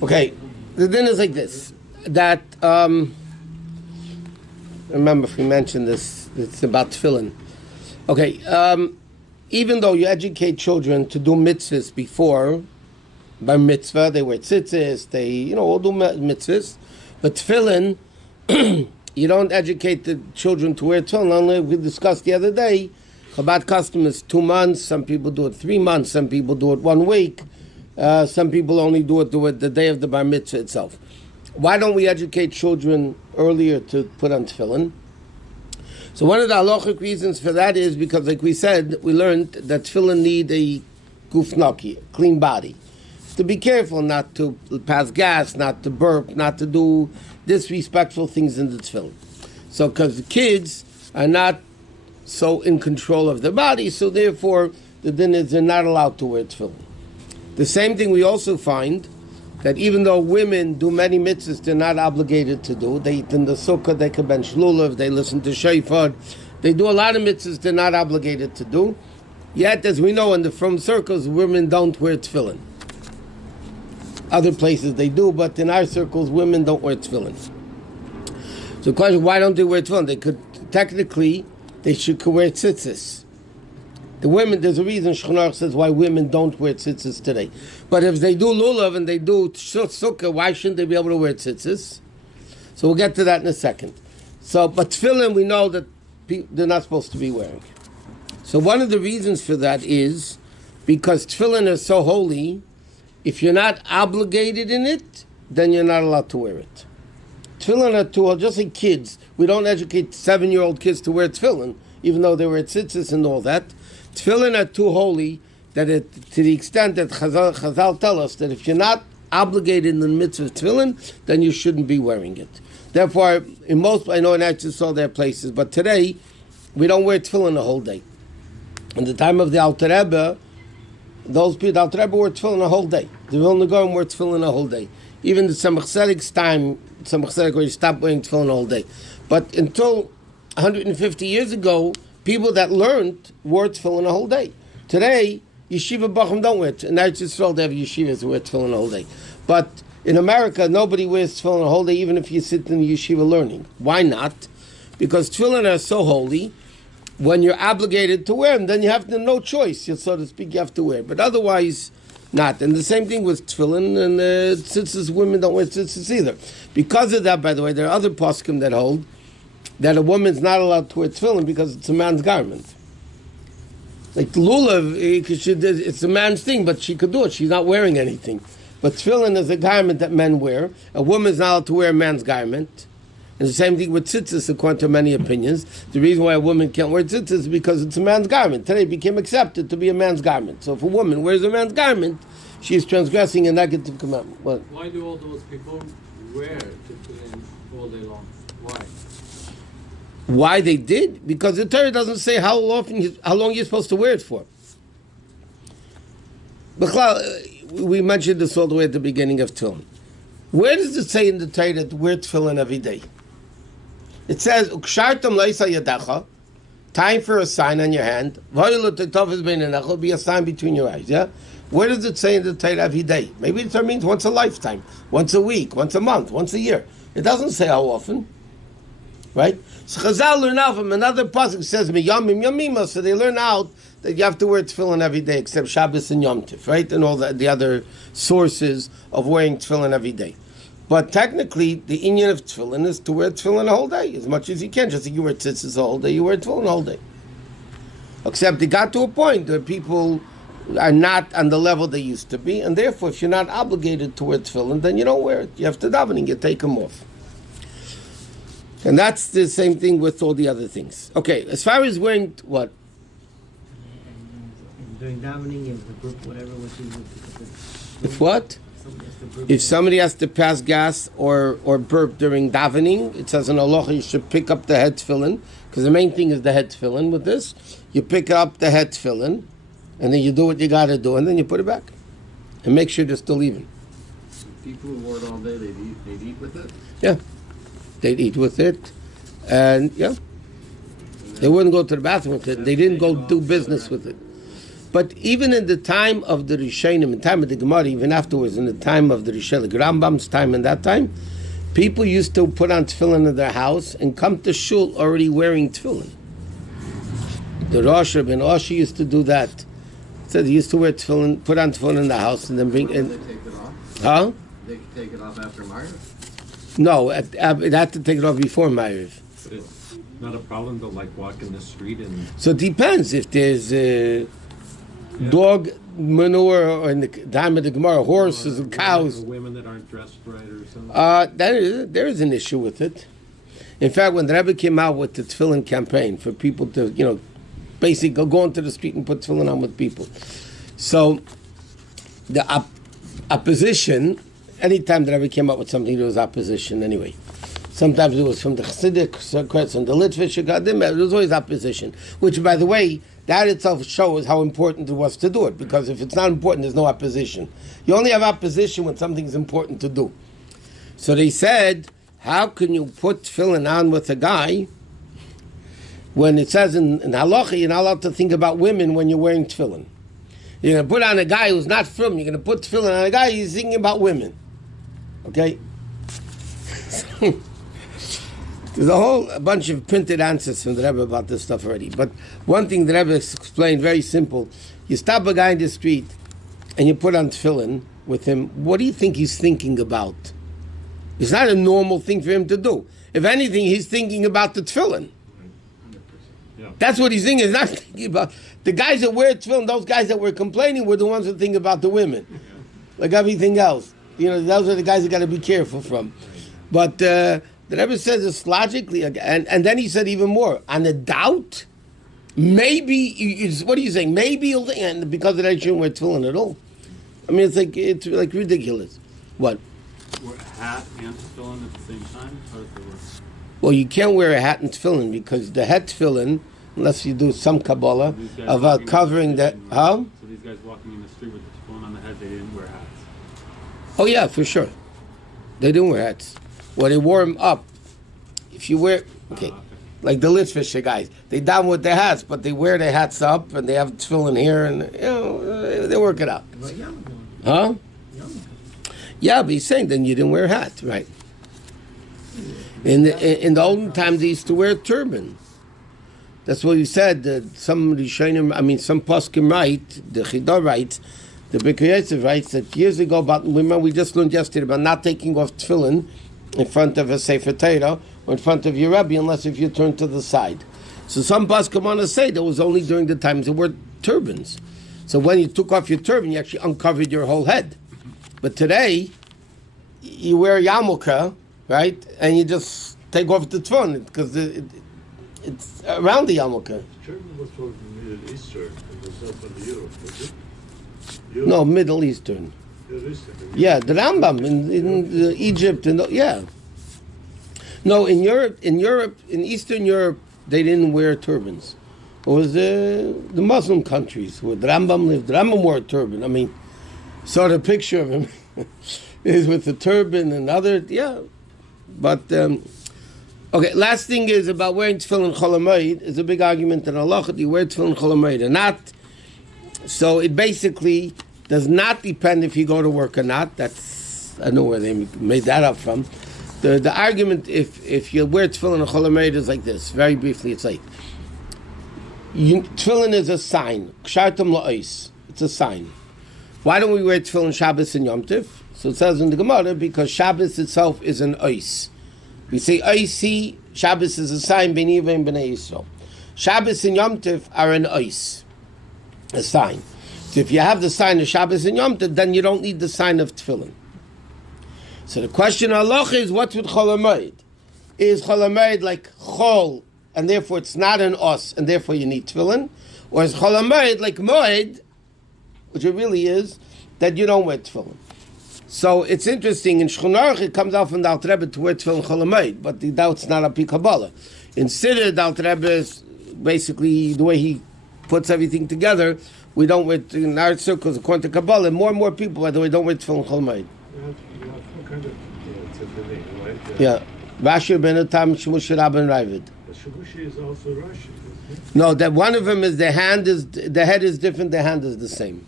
Okay, the din is like this. That, remember if we mentioned this, it's about tefillin. Okay, even though you educate children to do mitzvahs before, by mitzvah, they wear tzitzis, they, all do mitzvahs, but tefillin, you don't educate the children to wear tefillin. Only we discussed the other day, Chabad custom is 2 months, some people do it 3 months, some people do it 1 week, some people only do it the day of the bar mitzvah itself. Why don't we educate children earlier to put on tefillin? So one of the halachic reasons for that is because, like we said, we learned that tefillin need a guf naki, clean body. To be careful not to pass gas, not to burp, not to do disrespectful things in the tefillin. So because the kids are not so in control of their body, so therefore the din is they're not allowed to wear tefillin. The same thing we also find that even though women do many mitzvahs they're not obligated to do, they eat in the sukkah, they can bench lulav, they listen to shofar, they do a lot of mitzvahs they're not obligated to do. Yet, as we know in the frum circles, women don't wear tefillin. Other places they do, but in our circles, women don't wear tefillin. So the question, why don't they wear tefillin? They could, technically, they should wear tzitzis. The women, there's a reason Shulchan Aruch says why women don't wear tzitzis today. But if they do lulav and they do sukkah, why shouldn't they be able to wear tzitzis? So we'll get to that in a second. So, but tefillin, we know that they're not supposed to be wearing. So one of the reasons for that is because tefillin is so holy, if you're not obligated in it, then you're not allowed to wear it. Tefillin are too, just like kids, we don't educate 7-year-old kids to wear tefillin, even though they wear tzitzis and all that. Tefillin are too holy that to the extent that Chazal tell us that if you're not obligated in the mitzvah of tefillin, then you shouldn't be wearing it. Therefore, in most, I know in Eretz there are places, but today, we don't wear tefillin the whole day. In the time of the Alter Rebbe, those people, the Alter Rebbe wore tefillin the whole day. The Vilna Gaon wore tefillin the whole day. Even the Tzemach Tzedek's time, Tzemach Tzedek already stopped wearing tefillin the whole day. But until 150 years ago, people that learned wore tefillin the whole day. Today, yeshiva bachim don't wear it. In Eretz Yisrael, they have yeshivas who wear tefillin the whole day. But in America, nobody wears tefillin the whole day, even if you sit in the yeshiva learning. Why not? Because tefillin are so holy, when you're obligated to wear them, then you have no choice, so to speak, you have to wear. But otherwise, not. And the same thing with tefillin, and tzitzis, women don't wear tzitzis either. Because of that, by the way, there are other poskim that hold that a woman's not allowed to wear tefillin because it's a man's garment. Like lulav, it's a man's thing, but she could do it. She's not wearing anything. But tefillin is a garment that men wear. A woman's not allowed to wear a man's garment. And the same thing with tzitzis, according to many opinions. The reason why a woman can't wear tzitzis is because it's a man's garment. Today it became accepted to be a man's garment. So if a woman wears a man's garment, she is transgressing a negative commandment. What? Why do all those people wear tefillin all day long? Why? Why they did? Because the Torah doesn't say how long you're supposed to wear it for. We mentioned this all the way at the beginning of tefillin. Where does it say in the Torah that wear tefillin every day? It says, "Ukshartam leisa yadecha," time for a sign on your hand. Will be a sign between your eyes. Yeah. Where does it say in the Torah every day? Maybe it means once a lifetime, once a week, once a month, once a year. It doesn't say how often, right? So Chazal learn out from another pasuk says miyamim yamima. So they learn out that you have to wear tefillin every day, except Shabbos and Yom Tif, right? And all the other sources of wearing tefillin every day. But technically, the inyan of tefillin is to wear tefillin the whole day, as much as you can. Just like you wear tzitzis the whole day, you wear tefillin the whole day. Except it got to a point where people are not on the level they used to be, and therefore, if you're not obligated to wear tefillin, then you don't wear it. You have to davening, you take them off. And that's the same thing with all the other things. Okay, as far as wearing what? During davening, if the group, whatever, If what? If somebody has to pass gas or burp during davening, it says in halacha you should pick up the head tefillin, because the main thing is the head tefillin with this. You pick up the head tefillin, and then you do what you got to do, and then you put it back. And make sure they're still even. People who wore it all day, they'd eat with it? Yeah. They'd eat with it. And, yeah. They wouldn't go to the bathroom with it. They didn't go do business with it. But even in the time of the Rishonim, in the time of the Gemara, even afterwards, in the time of the Rishonim, Rambam's time and that time, people used to put on tefillin in their house and come to shul already wearing tefillin. The Rosh ben Oshi used to do that. So they used to wear tefillin, put on tefillin in the house, and then bring in. They take it off? Huh? They take it off after Ma'ariv? No, they had to take it off before Ma'ariv. But it's not a problem to like walk in the street and. So it depends if there's dog manure or in the time of the Gemara, horses and cows. Or women that aren't dressed right or something. There is an issue with it. In fact, when the Rebbe came out with the tefillin campaign for people to, basically go into the street and put tefillin on with people. So the opposition, anytime the Rebbe came out with something, there was opposition anyway. Sometimes it was from the Chassidic circuits and the Litvish, there was always opposition. Which, by the way, that itself shows how important it was to do it. Because if it's not important, there's no opposition. You only have opposition when something is important to do. So they said, how can you put tefillin on with a guy when it says in halacha you're not allowed to think about women when you're wearing tefillin? You're going to put on a guy who's not from, you're going to put tefillin on a guy who's thinking about women. Okay? There's a bunch of printed answers from the Rebbe about this stuff already. But one thing the Rebbe explained, very simple. You stop a guy in the street and you put on tefillin with him, what do you think he's thinking about? It's not a normal thing for him to do. If anything, he's thinking about the tefillin. Yeah. That's what he's thinking. He's not thinking about the guys that wear tefillin. Those guys that were complaining were the ones that think about the women, like everything else. Those are the guys that got to be careful from. But the Rebbe says this logically, and then he said even more. On a doubt, maybe. What are you saying? Maybe you'll think, and because of that, you shouldn't wear tefillin at all. I mean, it's like ridiculous. What? Wear a hat and tefillin at the same time? How does it work? Well, you can't wear a hat and tefillin because the hat tefillin, unless you do some Kabbalah, about covering that. Huh? So these guys walking in the street with the tefillin on the head, they didn't wear hats. Oh yeah, for sure. They didn't wear hats. Well, they wore them up. If you wear, okay, like the Litvish guys, they down with their hats, but they wear their hats up and they have tefillin here, and they work it out. Huh? Yeah, but he's saying then you didn't wear a hat, right? In the olden time, they used to wear a turban. That's what he said. Some Rishonim, some poskim write, the Chidor writes, the Bikkur Yosef writes that years ago about women, we just learned yesterday about not taking off tefillin in front of a Sefer Torah or in front of your Rebbe unless if you turn to the side. So some poskim want to say that was only during the times there were turbans. So when you took off your turban, you actually uncovered your whole head. But today, you wear a yarmulke, right? And you just take off the tefillin because it's around the yarmulke. Turban was from Middle Eastern. It was not from Europe, was it? No, Middle Eastern. Middle Eastern. Yeah, the Rambam in Egypt and yeah. No, in Europe, in Eastern Europe, they didn't wear turbans. It was the Muslim countries where the Rambam lived. The Rambam wore a turban. Saw the picture of him is with the turban and other, yeah. But okay, last thing is about wearing tefillin chol hamoed. Is a big argument in halacha. Do you wear tefillin chol hamoed or not? So it basically does not depend if you go to work or not. That's, I don't know where they made that up from. The argument if you wear tefillin chol hamoed is like this. Very briefly, it's like tefillin is a sign. Kshartam la'os. It's a sign. Why don't we wear tefillin Shabbos and Yom Tov? So it says in the Gemara, because Shabbos itself is an ois. We say oisi, Shabbos is a sign, b'nei Yivim b'nei Yisrael. Shabbos and Yom Tov are an ois, a sign. So if you have the sign of Shabbos and Yom Tov, then you don't need the sign of tefillin. So the question of halacha is, what's with chol hamoed? Is chol hamoed like chol, and therefore it's not an os, and therefore you need tefillin? Or is chol hamoed like moed, which it really is, that you don't wear tefillin? So it's interesting, in Shulchan Aruch it comes out from the Alter Rebbe to wear tefillin chol hamoed, but the doubt's not a Kabbalah. In Siddur, the Alter Rebbe is basically, the way he puts everything together, we don't wear, in our circles, according to Kabbalah, more and more people, by the way, don't wear tefillin chol hamoed. You have all kind of tefillin, right? Yeah. Rashi ben Tam Shmush Rabban Ravid. The Shabushi is also Rashi. No, that one of them is the head is different, the hand is the same.